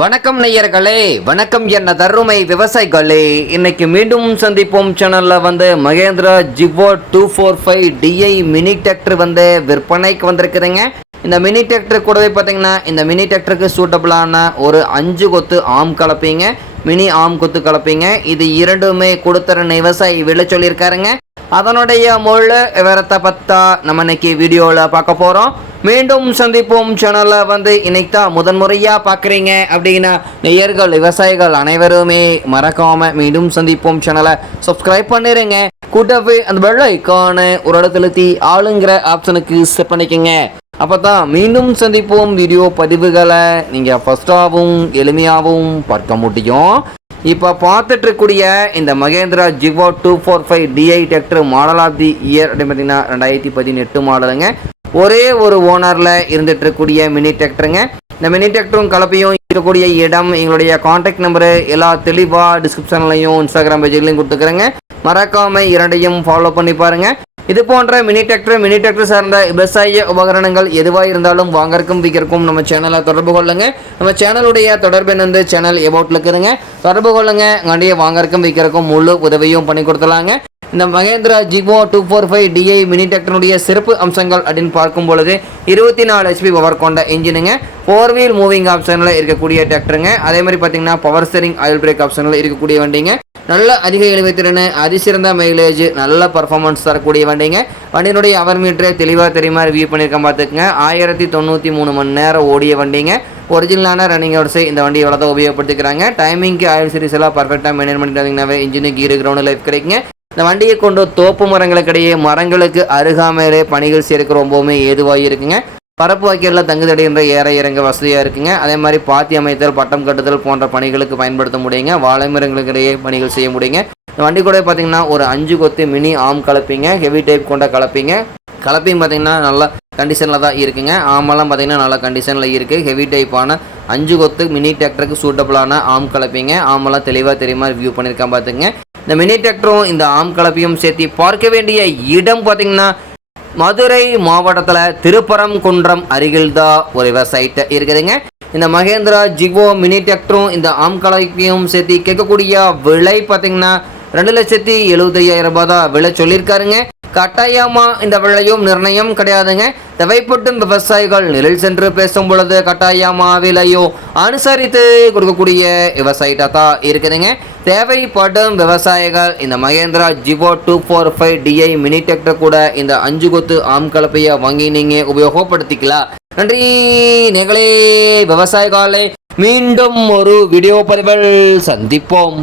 வணக்கம் நேயர்களே, வணக்கம் என்ன தருமை விவசாயிகளே. இன்னைக்கு மீண்டும் சந்திப்போம் சேனல்ல Mahindra Jivo 245 DI mini tractor விற்பனைக்கு வந்திருக்குதுங்க. இந்த மினி டிராக்டர் கூடவே பார்த்தீங்கன்னா இந்த மினி டிராக்டருக்கு சூட்டபிளான ஒரு 5 கொத்து ஆம் கலப்பீங்க, மினி ஆம் கொத்து கலப்பீங்க. இது இரண்டுமே கொடுத்துற விவசாயி விலை சொல்லியிருக்காருங்க. அதனுடைய முழு விவரத்தை பற்றா நம்ம இன்னைக்கு வீடியோவில் பார்க்க போகிறோம். மீண்டும் சந்திப்போம் சேனலில் இன்னைக்கு தான் முதன்முறையாக பார்க்குறீங்க அப்படின்னா நேயர்கள் விவசாயிகள் அனைவருமே மறக்காமல் மீண்டும் சந்திப்போம் சேனலை சப்ஸ்கிரைப் பண்ணிடுங்க. கூட்டவே அந்த பெல் ஐக்கான ஒரு இடத்துல ஆளுங்கிற ஆப்ஷனுக்கு செட் பண்ணிக்கோங்க. அப்போ தான் மீண்டும் சந்திப்போம் வீடியோ பதிவுகளை நீங்கள் ஃபஸ்ட்டாகவும் எளிமையாகவும் பார்க்க முடியும். இப்போ பார்த்துட்டு இருக்கக்கூடிய இந்த Mahindra Jivo 245 DI tractor model of the year அப்படின்னு பார்த்தீங்கன்னா 2018 மாடலுங்க. ஒரே ஒரு ஓனரில் இருந்துட்டு இருக்கக்கூடிய மினி டிராக்டருங்க. இந்த மினி டிராக்டரும் கலப்பையும் இருக்கக்கூடிய இடம், எங்களுடைய கான்டாக்ட் நம்பரு எல்லா தெளிவாக டிஸ்கிரிப்ஷன்லையும் இன்ஸ்டாகிராம் பேஜ்லையும் கொடுத்துக்கிறேங்க. மறக்காமல் இரண்டையும் ஃபாலோ பண்ணி பாருங்கள். இது போன்ற மினி டிராக்டர் சார்ந்த விவசாய உபகரணங்கள் எதுவாக இருந்தாலும் வாங்கறக்கும் விற்கிறக்கும் நம்ம சேனலை தொடர்பு கொள்ளுங்க. நம்ம சேனலுடைய தொடர்பு சேனல் எபவுட்ல இருக்குதுங்க. தொடர்பு கொள்ளுங்க. அங்கேயே வாங்கறக்கும் விற்கிறக்கும் முழு உதவியும் பண்ணி கொடுத்துலாங்க. இந்த மகேந்திரா ஜிவோ 245 டிஐ மினி டிராக்டருடைய சிறப்பு அம்சங்கள் அப்படின்னு பார்க்கும் பொழுது 24 HP பவர் கொண்ட இன்ஜினுங்க, 4 வீல் மூவிங் ஆப்ஷனில் இருக்கக்கூடிய டிராக்டருங்க. அதே மாதிரி பார்த்தீங்கன்னா பவர் ஸ்டீரிங் ஆயில் பிரேக் ஆப்ஷனில் இருக்கக்கூடிய வண்டிங்க. நல்ல அதிக இழுவைத்திறன், அதிசிறந்த மைலேஜ், நல்ல பர்ஃபார்மன்ஸ் தரக்கூடிய வண்டிங்க. வண்டியினுடைய அவர் மீட்டரே தெளிவாக தெரியுமா ரிவ்யூ பண்ணியிருக்கேன் பார்த்துக்குங்க. 1093 மணி நேரம் ஓடிய வண்டிங்க. ஒரிஜினலான ரன்னிங் ஹவர்ஸை இந்த வண்டி எவ்வளோ தான் உபயோகப்படுத்திக்கிறாங்க. டைமிங்க்கு ஆயில் சீரிஸ் எல்லாம் பர்ஃபெக்டாக மெயின்டைன் பண்ணிட்டு வந்தீங்கன்னாவே இன்ஜினுக்கு கீரு கிரவுண்ட் லைஃப் கிடைக்குங்க. இந்த வண்டியை கொண்டு தோப்பு மரங்களுக்கிடையே மரங்களுக்கு அருகாமையிலே பணிகள் சேர்க்க ரொம்பவுமே ஏதுவாக இருக்குங்க. பரப்பு வாக்கியரில் தங்குதடை என்ற ஏற இறங்க வசதியாக இருக்குங்க. அதே மாதிரி பாத்தி அமைத்தல், பட்டம் கட்டுதல் போன்ற பணிகளுக்கு பயன்படுத்த முடியுங்க. வாழை மரங்களுக்கிடையே பணிகள் செய்ய முடியுங்க. இந்த வண்டி கூட பார்த்தீங்கன்னா ஒரு 5 கொத்து மினி ஆம் கலப்பீங்க, ஹெவி டைப் கொண்ட கலப்பீங்க. கலப்பையும் பார்த்தீங்கன்னா நல்ல கண்டிஷனில் தான் இருக்குங்க. ஆமெல்லாம் பார்த்தீங்கன்னா நல்ல கண்டிஷனில் இருக்குது. ஹெவி டைப்பான 5 கொத்து மினி டிராக்டருக்கு சூட்டபிளான ஆம் கலப்பீங்க. ஆமெல்லாம் தெளிவாக தெரியுமா ரிவ்யூ பண்ணியிருக்கேன் பார்த்துங்க. இந்த மினி டிராக்டரும் இந்த ஆம் கலப்பையும் சேர்த்து பார்க்க வேண்டிய இடம் பார்த்தீங்கன்னா மதுரை மாவட்டத்தில் திருப்பரங்குன்றம் அருகில் தான் ஒரு விவசாயிட்ட இருக்குதுங்க. இந்த மகேந்திரா ஜிவோ மினி டிராக்டரும் இந்த ஆம் கலப்பையும் சேர்த்து கேட்கக்கூடிய விலை பார்த்தீங்கன்னா 2,75,000 ரூபாய் தான் விலை சொல்லியிருக்காருங்க. கட்டாயமா இந்த விலையும் நிர்ணயம் கிடையாதுங்க. தேவைப்பட்டும் விவசாயிகள் நிழல் சென்று பேசும் பொழுது கட்டாயமா விலையோ அனுசரித்து கொடுக்கக்கூடிய விவசாயிட்டா தான் இருக்குதுங்க. தேவைப்படும் விவசாயிகள் இந்த Mahindra Jivo 245 DI mini tractor கூட இந்த 5 கொத்து ஆம் கலப்பையை வாங்கி நீங்க உபயோகப்படுத்திக்கலாம். நன்றி நேர்களே விவசாயிகளே. மீண்டும் ஒரு வீடியோ பதிவில் சந்திப்போம்.